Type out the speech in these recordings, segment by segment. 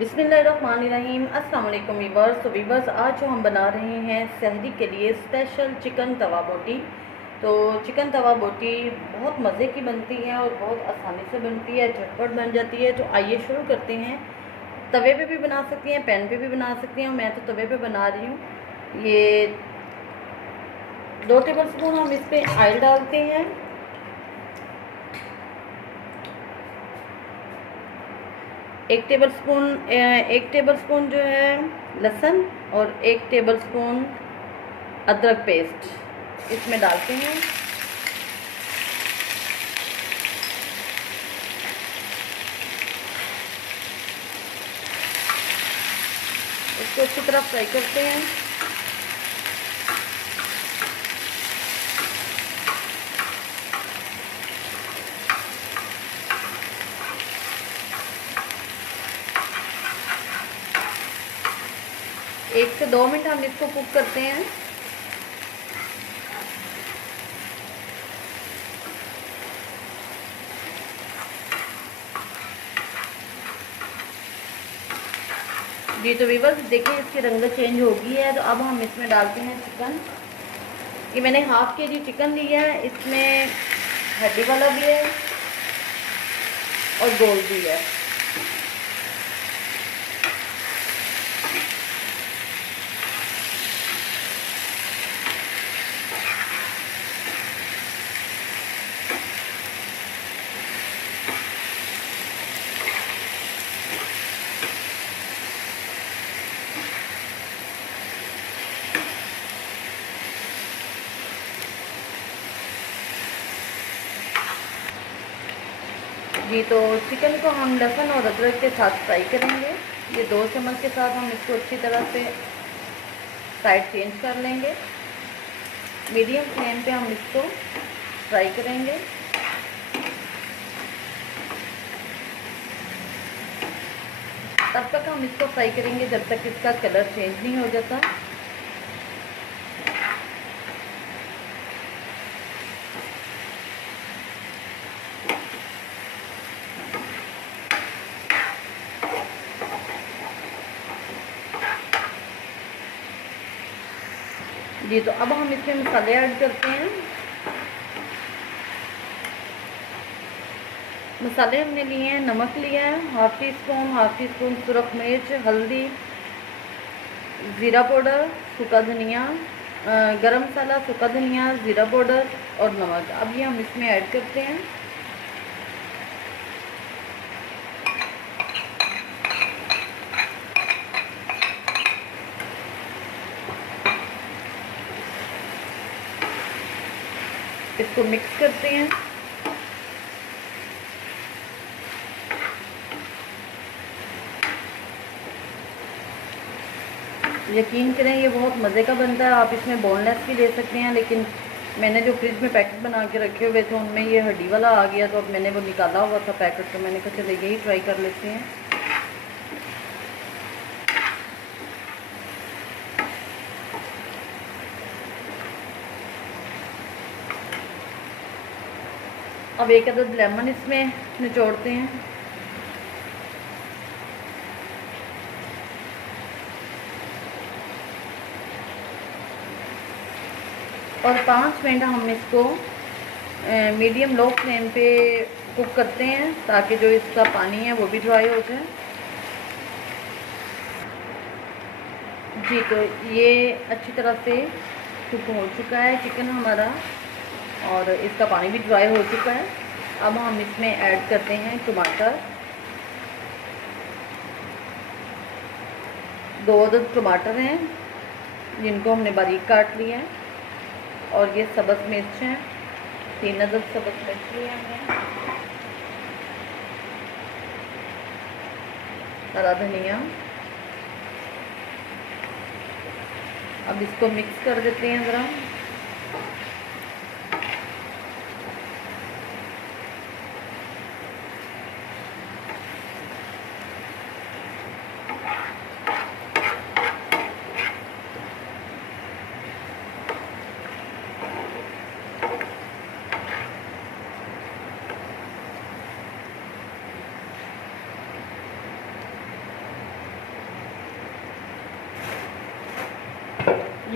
बिस्मिल्लाहिर्रहमानिर्रहीम। अस्सलाम वालेकुम वीवर्स। तो वीवर्स, आज जो हम बना रहे हैं सहरी के लिए स्पेशल चिकन तवा बोटी। तो चिकन तवा बोटी बहुत मज़े की बनती है और बहुत आसानी से बनती है, झटपट बन जाती है। तो आइए शुरू करते हैं। तवे पे भी बना सकती हैं, पैन पे भी बना सकती हैं। मैं तो तवे पे बना रही हूँ। ये 2 टेबल स्पून हम इस पर ऑयल डालते हैं। एक टेबल स्पून जो है लहसुन और 1 टेबल स्पून अदरक पेस्ट इसमें डालते हैं। इसको अच्छी तरह फ्राई करते हैं। एक से 2 मिनट हम इसको कुक करते हैं। जी तो वीवर्स, देखिए इसकी रंगत चेंज हो गई है। तो अब हम इसमें डालते हैं चिकन। ये मैंने हाफ के जी चिकन लिया है। इसमें हड्डी वाला भी है और गोल भी है। जी तो चिकन को हम लहसुन और अदरक के साथ फ्राई करेंगे। ये 2 चम्मच के साथ हम इसको अच्छी तरह से साइड चेंज कर लेंगे। मीडियम फ्लेम पे हम इसको फ्राई करेंगे। तब तक हम इसको फ्राई करेंगे जब तक इसका कलर चेंज नहीं हो जाता। जी तो अब हम इसमें मसाले ऐड करते हैं। मसाले हमने लिए हैं, नमक लिया है हाफ टी स्पून सुरख मिर्च, हल्दी, ज़ीरा पाउडर, सूखा धनिया, गरम मसाला, सूखा धनिया, ज़ीरा पाउडर और नमक। अब ये हम इसमें ऐड करते हैं। इसको मिक्स करते हैं। यकीन करें ये बहुत मज़े का बनता है। आप इसमें बोनलेस भी ले सकते हैं, लेकिन मैंने जो फ्रिज में पैकेट बना के रखे हुए थे उनमें ये हड्डी वाला आ गया। तो अब मैंने वो निकाला हुआ था पैकेट, तो मैंने कहा चलिए यही ट्राई कर लेते हैं। अब 1 अदद लेमन इसमें निचोड़ते हैं। और 5 मिनट हम इसको मीडियम लो फ्लेम पे कुक करते हैं ताकि जो इसका पानी है वो भी ड्राई हो जाए। जी तो ये अच्छी तरह से कुक हो चुका है चिकन हमारा और इसका पानी भी ड्राई हो चुका है। अब हम इसमें ऐड करते हैं टमाटर। 2 अदद टमाटर हैं जिनको हमने बारीक काट लिया है। और ये सब्ज़ मिर्च हैं, 3 अदद सब्ज़ मिर्च लिए हमने। हरा धनिया। अब इसको मिक्स कर देते हैं ज़रा।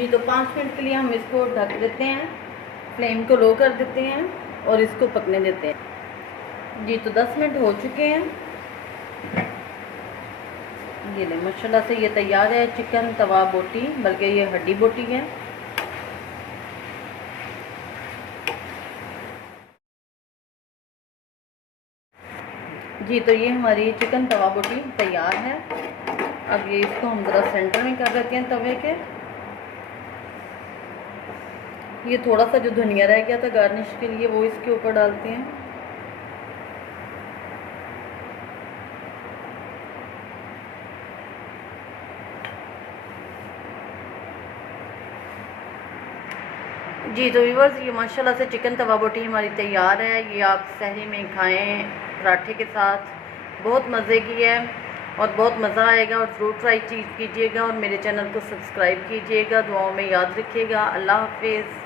जी तो 5 मिनट के लिए हम इसको ढक देते हैं, फ्लेम को लो कर देते हैं और इसको पकने देते हैं। जी तो 10 मिनट हो चुके हैं। ये ले माशाल्लाह से ये तैयार है चिकन तवा बोटी, बल्कि ये हड्डी बोटी है। जी तो ये हमारी चिकन तवा बोटी तैयार है। अब ये इसको हम ज़रा सेंटर में कर देते हैं तवे के। ये थोड़ा सा जो धनिया रह गया था गार्निश के लिए वो इसके ऊपर डालते हैं। जी तो व्यूअर्स ये माशाल्लाह से चिकन तवा बोटी हमारी तैयार है। ये आप सहरी में खाएं पराठे के साथ, बहुत मज़े की है और बहुत मज़ा आएगा। और ज़रूर ट्राई कीजिएगा और मेरे चैनल को सब्सक्राइब कीजिएगा, दुआओं में याद रखिएगा। अल्लाह हाफिज़।